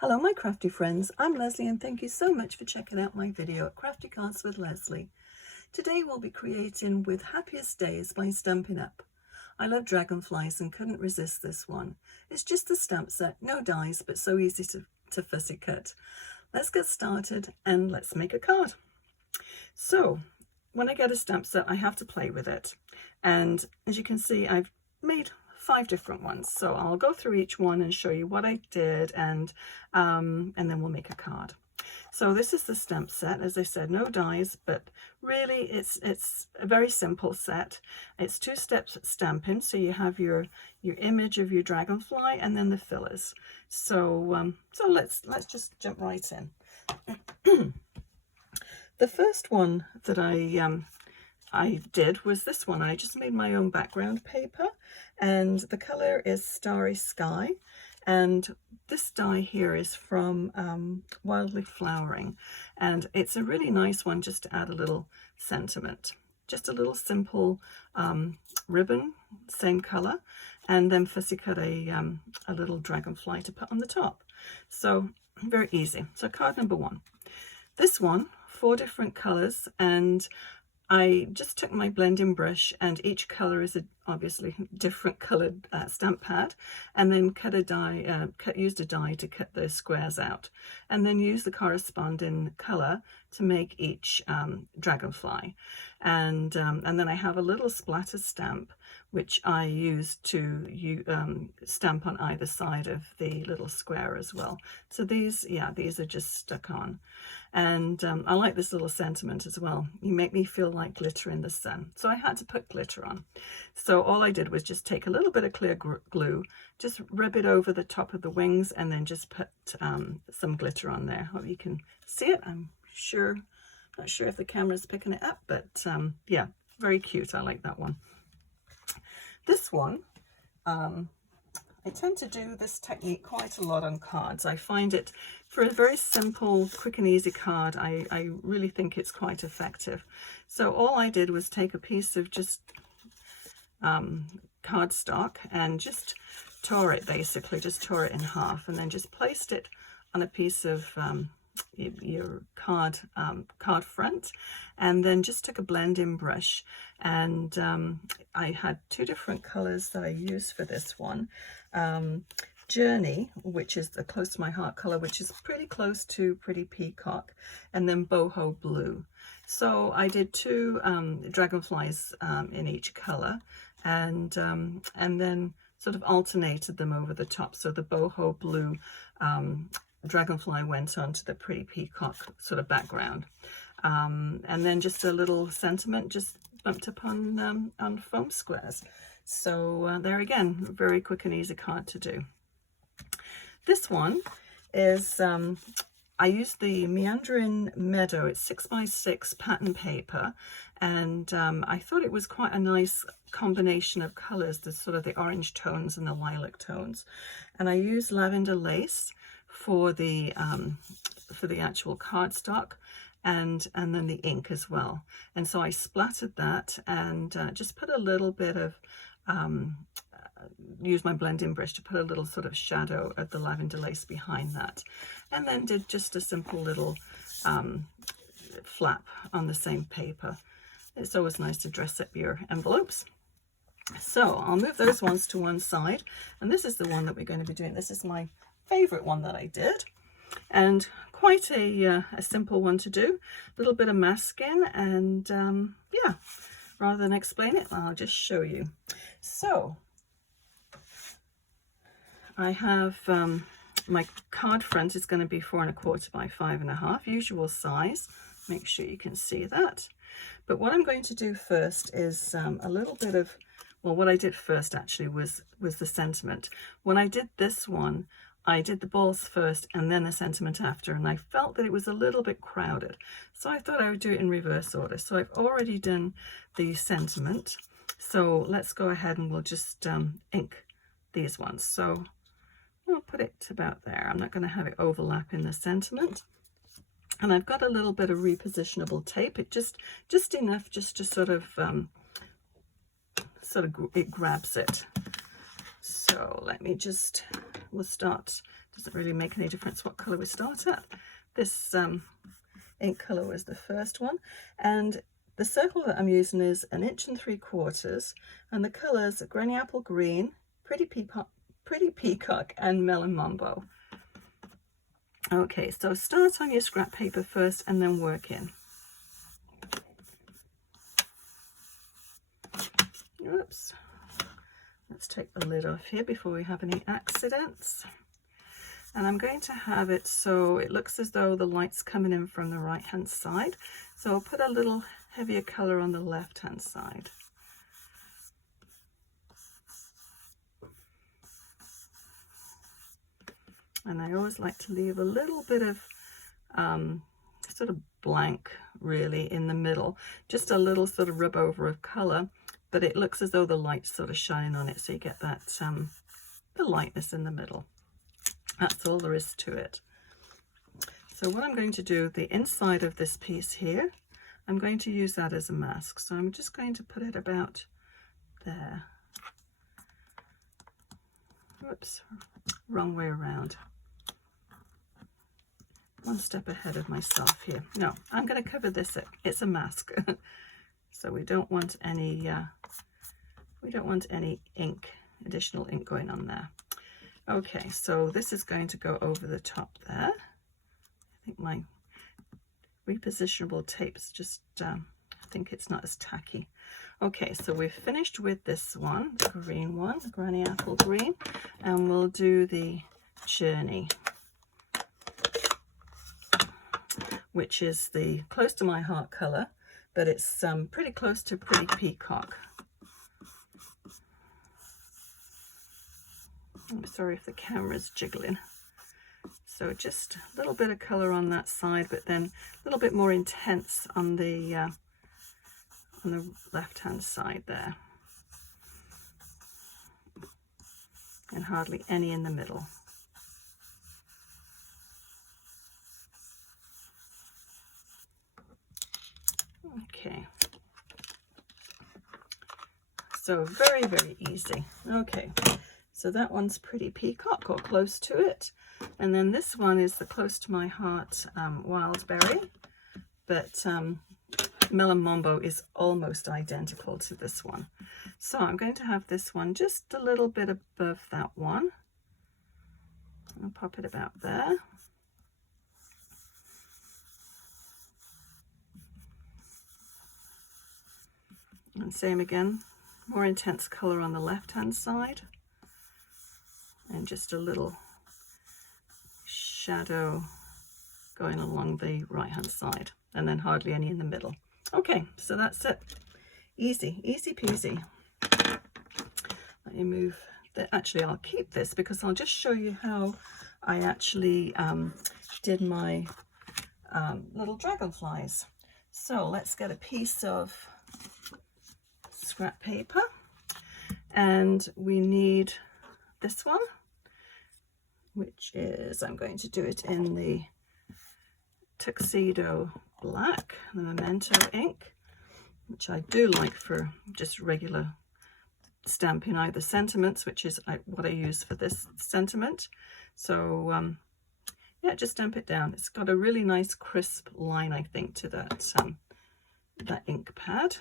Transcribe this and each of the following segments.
Hello my crafty friends, I'm Lesley and thank you so much for checking out my video at Crafty Cards with Lesley. Today we'll be creating with Happiest Days by Stampin' Up. I love dragonflies and couldn't resist this one. It's just a stamp set, no dies, but so easy to fussy cut. Let's get started and let's make a card. So when I get a stamp set I have to play with it, and as you can see I've made 5 different ones, so I'll go through each one and show you what I did, and then we'll make a card. So this is the stamp set. As I said, no dies, but really it's a very simple set. It's 2 steps stamping, so you have your image of your dragonfly and then the fillers. So so let's just jump right in. The first one that I did was this one. I just made my own background paper, and the color is Starry Sky, and this die here is from Wildly Flowering, and it's a really nice one just to add a little sentiment. Just a little simple ribbon, same color, and then fussy cut a little dragonfly to put on the top. So very easy. So card number 1. This one, 4 different colors, and I just took my blending brush, and each color is obviously different colored stamp pad, and then used a die to cut those squares out, and then use the corresponding color to make each dragonfly, and then I have a little splatter stamp which I use to stamp on either side of the little square as well. So these are just stuck on, and I like this little sentiment as well. You make me feel like glitter in the sun, so I had to put glitter on. So all I did was just take a little bit of clear glue, just rub it over the top of the wings, and then just put some glitter on there. Hope you can see it. I'm not sure if the camera's picking it up, but yeah, very cute. I like that one. This one, I tend to do this technique quite a lot on cards. I find it, for a very simple, quick and easy card, I really think it's quite effective. So all I did was take a piece of just cardstock and just tore it, basically, just tore it in half, and then just placed it on a piece of your card front, and then just took a blending brush, and I had 2 different colors that I used for this one. Journey, which is the close to my heart color, which is pretty close to Pretty Peacock, and then Boho Blue. So I did 2 dragonflies in each color, and then sort of alternated them over the top. So the Boho Blue dragonfly went onto the Pretty Peacock sort of background, and then just a little sentiment just bumped up on foam squares. So there again, very quick and easy card to do. This one is I used the Meandering Meadow. It's 6x6 pattern paper, and I thought it was quite a nice combination of colors, the sort of the orange tones and the lilac tones, and I used lavender lace for the actual cardstock, and then the ink as well. And so I splattered that, and just put a little bit of use my blending brush to put a little sort of shadow of the lavender lace behind that, and then did just a simple little flap on the same paper. It's always nice to dress up your envelopes. So I'll move those ones to one side, and this is the one that we're going to be doing. This is my favorite one that I did, and quite a simple one to do. A little bit of masking, and yeah, rather than explain it, I'll just show you. So I have my card front is going to be 4 1/4 by 5 1/2, usual size. Make sure you can see that. But what I'm going to do first is a little bit of, well, what I did first actually was the sentiment. When I did this one, I did the balls first and then the sentiment after, and I felt that it was a little bit crowded. So I thought I would do it in reverse order. So I've already done the sentiment. So let's go ahead and we'll just ink these ones. So I'll put it about there. I'm not going to have it overlap in the sentiment. And I've got a little bit of repositionable tape. It just enough just to sort of it grabs it. So let me just, we'll start doesn't really make any difference what colour we start at. This ink colour was the first one, and the circle that I'm using is 1 3/4 inches, and the colours are Granny Apple Green, Pretty Peacock, and Mellon Mambo. Okay, so start on your scrap paper first and then work in. Oops. Let's take the lid off here before we have any accidents. And I'm going to have it so it looks as though the light's coming in from the right hand side. So I'll put a little heavier colour on the left hand side. And I always like to leave a little bit of sort of blank really in the middle, just a little sort of rub over of colour, but it looks as though the light's sort of shining on it, so you get that the lightness in the middle. That's all there is to it. So what I'm going to do, the inside of this piece here, I'm going to use that as a mask. So I'm just going to put it about there. Whoops, wrong way around. One step ahead of myself here. No, I'm going to cover this. It's a mask. So we don't want any ink, additional ink going on there. Okay, so this is going to go over the top there. I think my repositionable tape's just, I think it's not as tacky. Okay, so we've finished with this one, the green one, the Granny Apple Green, and we'll do the Journey, which is the close to my heart colour, but it's pretty close to Pretty Peacock. I'm sorry if the camera's jiggling. So just a little bit of colour on that side, but then a little bit more intense on the left-hand side there, and hardly any in the middle. Okay. So very, very easy. Okay. So that one's Pretty Peacock, or close to it. And then this one is the close to my heart Wild Berry. But Mellon Mambo is almost identical to this one. So I'm going to have this one just a little bit above that one. I'll pop it about there. And same again, more intense colour on the left-hand side. And just a little shadow going along the right hand side, and then hardly any in the middle. Okay, so that's it. Easy, easy peasy. Let me move that. Actually, I'll keep this because I'll just show you how I actually did my little dragonflies. So let's get a piece of scrap paper, and we need this one, which is, I'm going to do it in the Tuxedo black, the Memento ink, which I do like for just regular stamping, either sentiments, which is what I use for this sentiment. So yeah, just stamp it down. It's got a really nice crisp line, I think, to that that ink pad.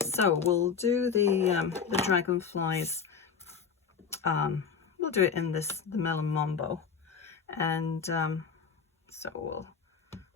So we'll do the dragonflies. We'll do it in the Mellon Mambo, and so we'll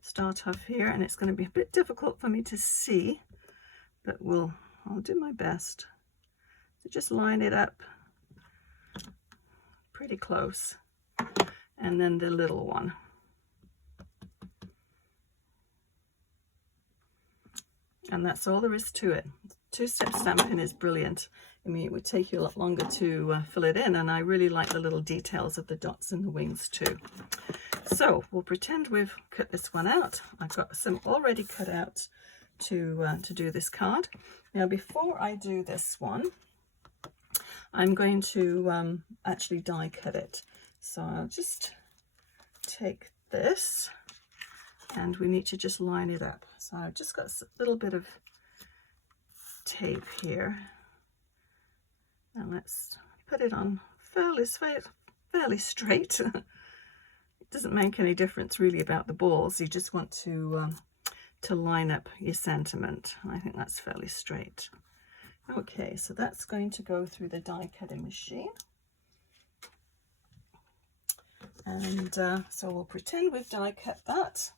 start off here, and it's going to be a bit difficult for me to see, but I'll do my best to just line it up pretty close, and then the little one. And that's all there is to it. Two-step stamping is brilliant. I mean, it would take you a lot longer to fill it in, and I really like the little details of the dots and the wings too. So we'll pretend we've cut this one out. I've got some already cut out to do this card. Now, before I do this one, I'm going to actually die cut it. So I'll just take this, and we need to just line it up. So I've just got a little bit of tape here, and let's put it on fairly fairly straight. It doesn't make any difference really about the balls. You just want to line up your sentiment. I think that's fairly straight. Okay, so that's going to go through the die cutting machine. And so we'll pretend we've die cut that.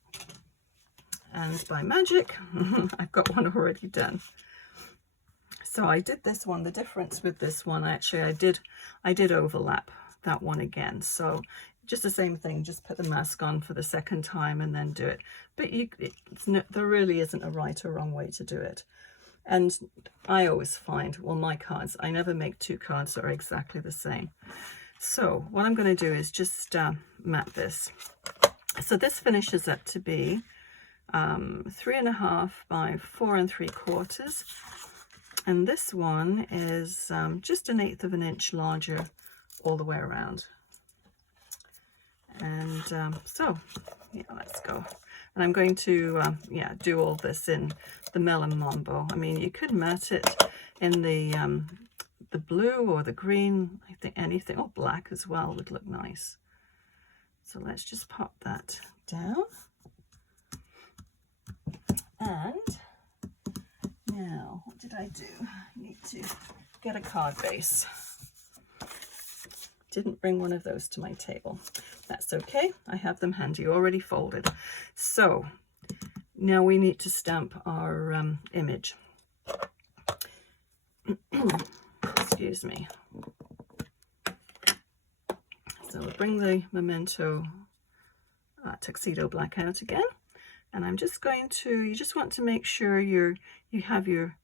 And by magic, I've got one already done. So I did this one. The difference with this one, actually, I did overlap that one again. So just the same thing, just put the mask on for the second time and then do it. But there really isn't a right or wrong way to do it. And I always find, well, my cards, I never make two cards that are exactly the same. So what I'm going to do is just mat this. So this finishes up to be 3.5 by 4 3/4. And this one is just 1/8 of an inch larger all the way around. And so, yeah, let's go. And I'm going to, do all this in the Mellon Mambo. I mean, you could mat it in the blue or the green. I think anything, or black as well would look nice. So let's just pop that down. And now, what did I do? I need to get a card base. Didn't bring one of those to my table. That's okay. I have them handy, already folded. So now we need to stamp our image. Excuse me. So we'll bring the Memento Tuxedo black out again. And I'm just going to, you just want to make sure you have your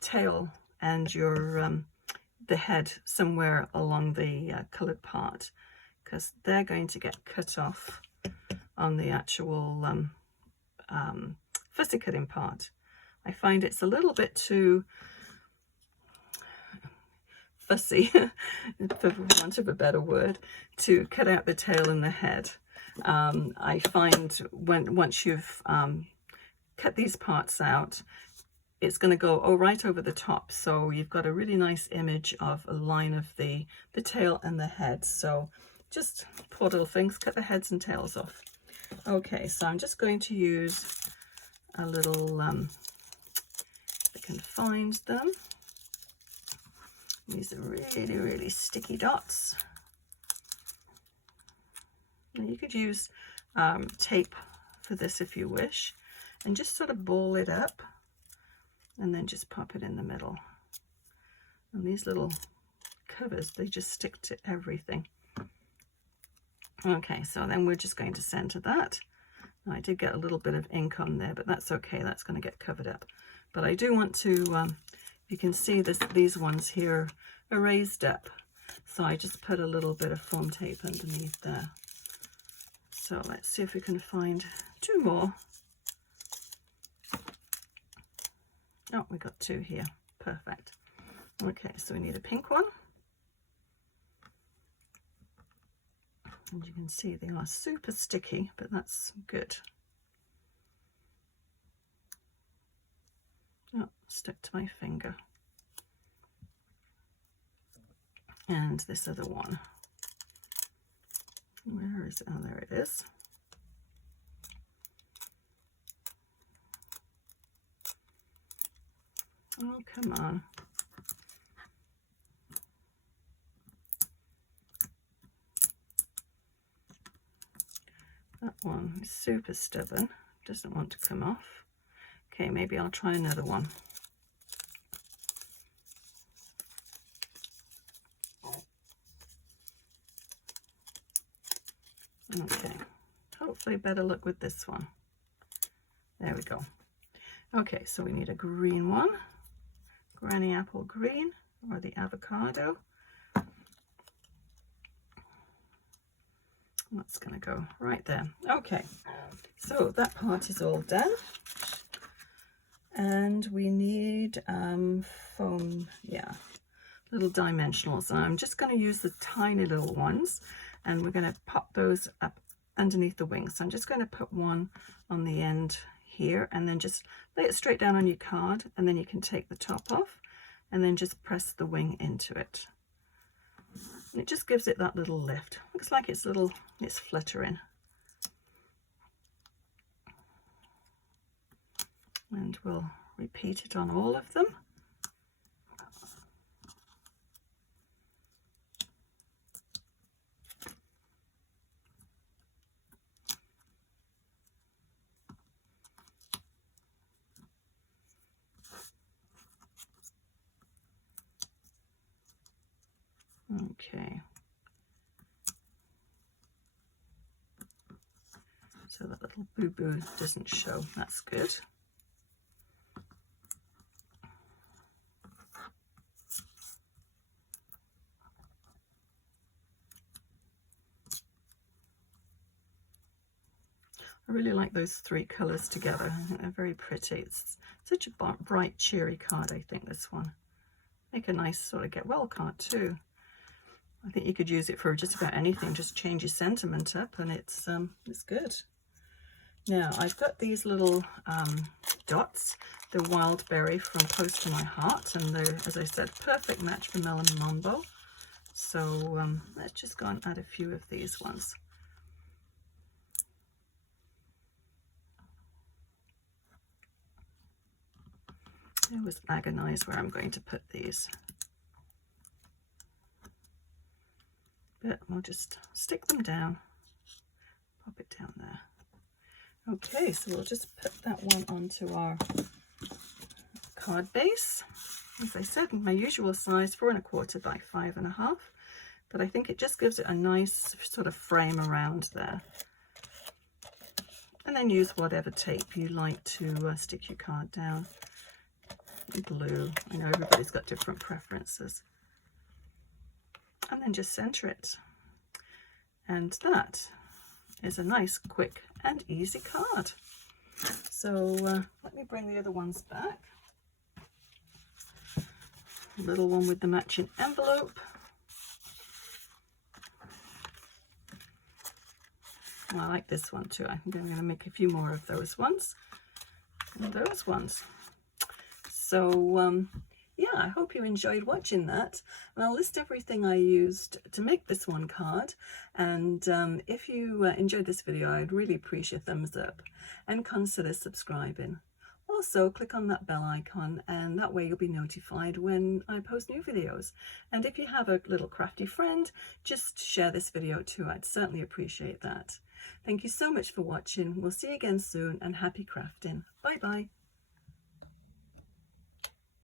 tail and your the head somewhere along the coloured part, because they're going to get cut off on the actual fussy cutting part. I find it's a little bit too fussy, for want of a better word, to cut out the tail and the head. I find once you've cut these parts out, it's going to go right over the top, so you've got a really nice image of a line of the tail and the head. So just poor little things, cut the heads and tails off. Okay, so I'm just going to use a little, if I can find them, these are really, really sticky dots. And you could use tape for this if you wish, and just sort of ball it up and then just pop it in the middle. And these little covers, they just stick to everything. Okay, so then we're just going to center that. Now, I did get a little bit of ink on there, but that's okay, that's going to get covered up. But I do want to, you can see these ones here are raised up, so I just put a little bit of foam tape underneath there. So let's see if we can find 2 more. Oh, we got 2 here. Perfect. Okay, so we need a pink one. And you can see they are super sticky, but that's good. Oh, stuck to my finger. And this other one. Where is it? Oh, there it is. Oh, come on. That one is super stubborn, doesn't want to come off. Okay, maybe I'll try another one. Okay, hopefully better luck with this one. There we go. Okay, so we need a green one. Granny apple green, or the avocado. That's going to go right there. Okay, so that part is all done. And we need foam, little dimensionals. And I'm just going to use the tiny little ones, and we're going to pop those up underneath the wings. So I'm just going to put one on the end here, and then just lay it straight down on your card, and then you can take the top off and then just press the wing into it. And it just gives it that little lift. Looks like it's fluttering. And we'll repeat it on all of them. Okay. So that little boo-boo doesn't show. That's good. I really like those three colours together. I think they're very pretty. It's such a bright, cheery card, I think, this one. Make a nice sort of get well card too. I think you could use it for just about anything. Just change your sentiment up and it's good. Now, I've got these little dots. They're wild berry from Close to My Heart, and they're, as I said, perfect match for Mellon Mambo. So let's just go and add a few of these ones. I always agonize where I'm going to put these. But we'll just stick them down, pop it down there. Okay, so we'll just put that one onto our card base. As I said, my usual size, 4 1/4 by 5 1/2, but I think it just gives it a nice sort of frame around there. And then use whatever tape you like to stick your card down. Glue, I know everybody's got different preferences. And then just center it. And that is a nice, quick and easy card. So let me bring the other ones back. Little one with the matching envelope. Oh, I like this one too. I think I'm going to make a few more of those ones. And those ones. So yeah, I hope you enjoyed watching that. And I'll list everything I used to make this one card. And if you enjoyed this video, I'd really appreciate a thumbs up and consider subscribing. Also, click on that bell icon, and that way you'll be notified when I post new videos. And if you have a little crafty friend, just share this video too. I'd certainly appreciate that. Thank you so much for watching. We'll see you again soon, and happy crafting. Bye bye.